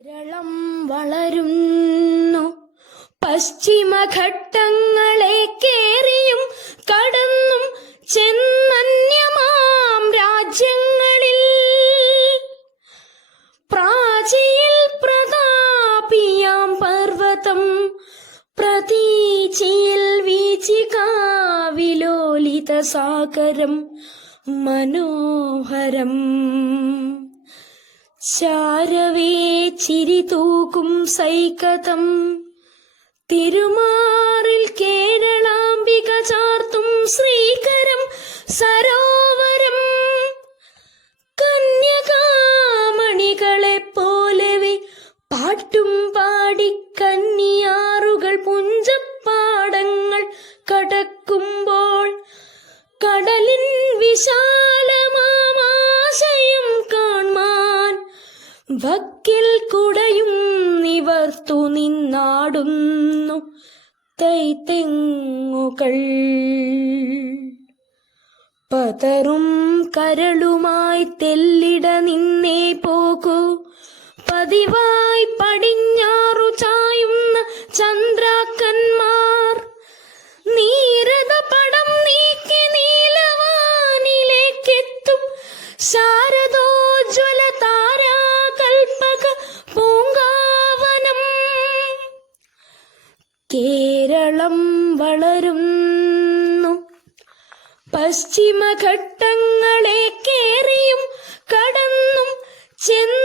കേരളം വളരുന്നു പശ്ചിമഘട്ടങ്ങളെ കേറിയും കടന്നും ചെന്നന്യമാം രാജ്യങ്ങളിൽ പ്രാചിയിൽ പ്രതാപിയാം പർവതം പ്രതീചിയിൽ വീചികാവിലോലിത സാഗരം മനോഹരം ചാരവേ ചിരിതൂക്കും സൈകതം തിരുമാറിൽ കേരളാംബിക ചാർത്തും ശ്രീകരം സരോവരം കന്യകാമണികളെ പോലവെ പാട്ടും പാടി കന്നിയാറുകൾ പുഞ്ചപ്പാടങ്ങൾ കടക്കുമ്പോൾ കടലിൻ വിശാലമാമാശയം കാൺമാൻ വക്കിൽ കുടയും നിവർത്തുു നിന്നാടുന്നു തൈത്തെങ്ങുകൾ. പതറും കരളുമായി തെല്ലിട നിന്നേ പോകൂ പതിവായി പടിഞ്ഞാറു ചായുന്ന ചന്ദ്രാക്കന്മാർ നീരത പടം നീക്കി നീലവാനിലേക്കെത്തും ശാരദോജ്വല താരാകൽപക പൂങ്കാവനം. കേരളം വളരുന്നു പശ്ചിമഘട്ടങ്ങളെ കേറിയും കടന്നും ചെന്ന്